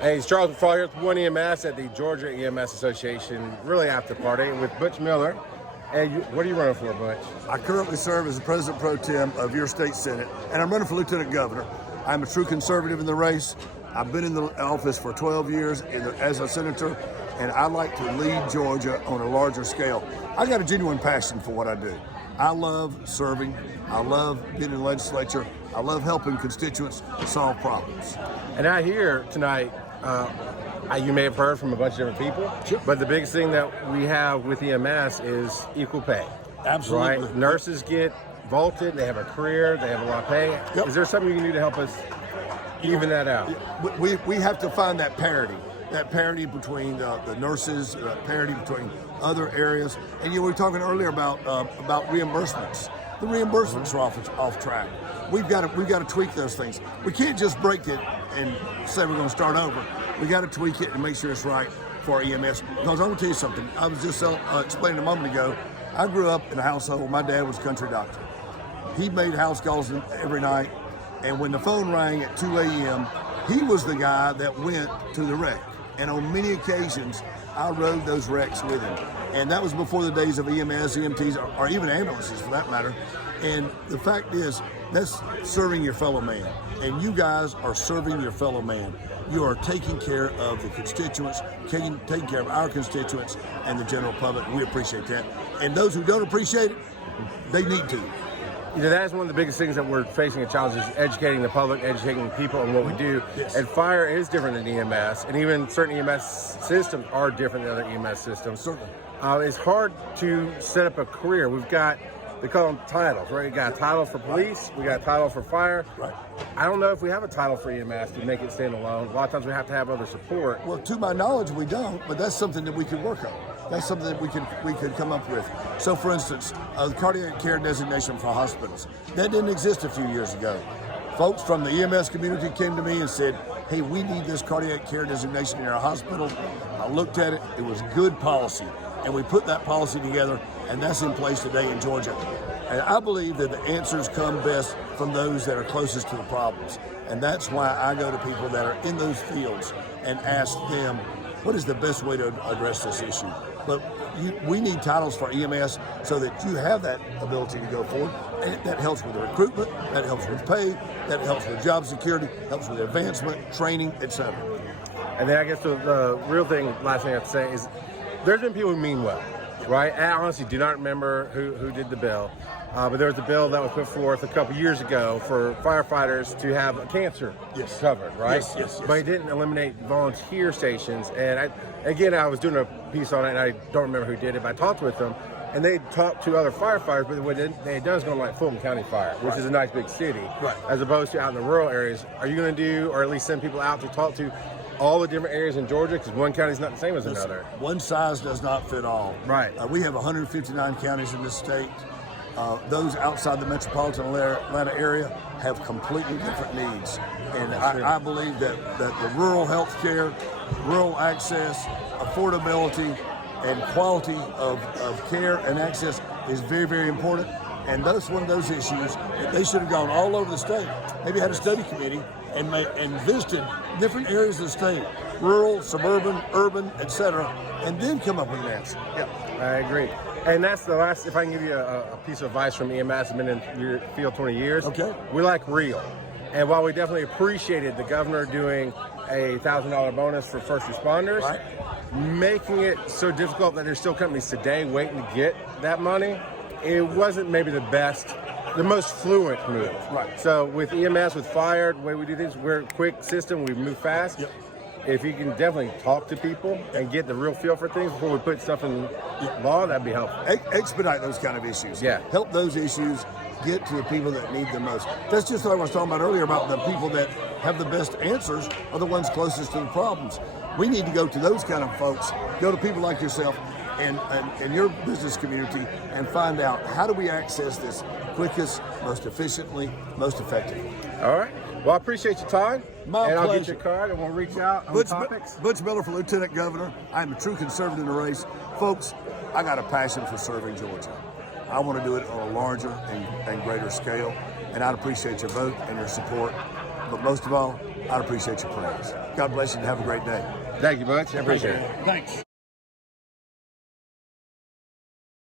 Hey, it's Charles McFall here with One EMS at the Georgia EMS Association, really after party with Butch Miller. Hey, what are you running for, Butch? I currently serve as the President Pro Tem of your state Senate, and I'm running for Lieutenant Governor. I'm a true conservative in the race. I've been in the office for 12 years as a senator, and I like to lead Georgia on a larger scale. I got a genuine passion for what I do. I love serving. I love being in the legislature. I love helping constituents solve problems. And out here tonight, you may have heard from a bunch of different people, Sure. but the biggest thing that we have with EMS is equal pay. Absolutely. Right? Nurses get vaulted, they have a career, they have a lot of pay. Yep. Is there something you can do to help us even that out? We have to find that parity between the nurses, parity between other areas. And we were talking earlier about reimbursements. The reimbursements are off track. We've got to tweak those things. We can't just break it and say we're going to start over. We got to tweak it and make sure it's right for our EMS. Because I'm going to tell you something. I was just explaining a moment ago. I grew up in a household. My dad was a country doctor. He made house calls every night, and when the phone rang at 2 a.m., he was the guy that went to the wreck. And on many occasions, I rode those wrecks with him. And that was before the days of EMS, EMTs, or even ambulances for that matter. And the fact is, that's serving your fellow man. And you guys are serving your fellow man. You are taking care of the constituents, taking care of our constituents and the general public. We appreciate that. And those who don't appreciate it, they need to. That is one of the biggest things that we're facing a challenge is educating the public, educating people on what we do. Yes. And fire is different than EMS, and even certain EMS systems are different than other EMS systems. Certainly. It's hard to set up a career. We've got, they call them titles, right? We got a title for police, we got a title for fire. Right. I don't know if we have a title for EMS to make it stand alone. A lot of times we have to have other support. Well, to my knowledge, we don't, but that's something that we could work on. That's something that we could come up with. So, for instance, the cardiac care designation for hospitals, that didn't exist a few years ago. Folks from the EMS community came to me and said, hey, we need this cardiac care designation in our hospital. I looked at it, it was good policy, and we put that policy together, and that's in place today in Georgia. And I believe that the answers come best from those that are closest to the problems. And that's why I go to people that are in those fields and ask them, what is the best way to address this issue? But we need titles for EMS so that you have that ability to go forward. And that helps with the recruitment, that helps with pay, that helps with job security, helps with advancement, training, etc. And then I guess the real thing, last thing I have to say is there's been people who mean well, right? I honestly do not remember who did the bill, but there was a bill that was put forth a couple years ago for firefighters to have cancer covered, right? Yes. But it didn't eliminate volunteer stations. And I was doing a piece on it, and I don't remember who did it, but I talked with them, and they talked to other firefighters, but what they had done is going like Fulton County Fire, which is a nice big city, as opposed to out in the rural areas. Are you going to do, or at least send people out to talk to all the different areas in Georgia? Because one county is not the same as another. One size does not fit all. Right. We have 159 counties in this state. Those outside the metropolitan Atlanta area have completely different needs. And I believe that the rural health care, rural access, affordability, and quality of care and access is very, very important. And that's one of those issues that they should have gone all over the state. Maybe had a study committee and visited different areas of the state, rural, suburban, urban, etc., and then come up with an answer. Yep, I agree. And that's the last, if I can give you a piece of advice from EMS, I've been in your field 20 years. Okay. We like real. And while we definitely appreciated the governor doing a $1,000 bonus for first responders, making it so difficult that there's still companies today waiting to get that money, it wasn't maybe the most fluent move. Right. So with EMS, with fire, the way we do things, we're a quick system, we move fast. Yep. If you can definitely talk to people and get the real feel for things before we put stuff in law, that'd be helpful. Expedite those kind of issues. Yeah. Help those issues get to the people that need them most. That's just what I was talking about earlier about the people that have the best answers are the ones closest to the problems. We need to go to those kind of folks, go to people like yourself and your business community and find out how do we access this quickest, most efficiently, most effectively. All right. Well, I appreciate your time. My and pleasure. I'll get your card and we'll reach out on topics. Butch Miller for Lieutenant Governor. I'm a true conservative in the race. Folks, I got a passion for serving Georgia. I want to do it on a larger and greater scale, and I'd appreciate your vote and your support. But most of all, I'd appreciate your prayers. God bless you and have a great day. Thank you, Butch. I appreciate it. Thanks.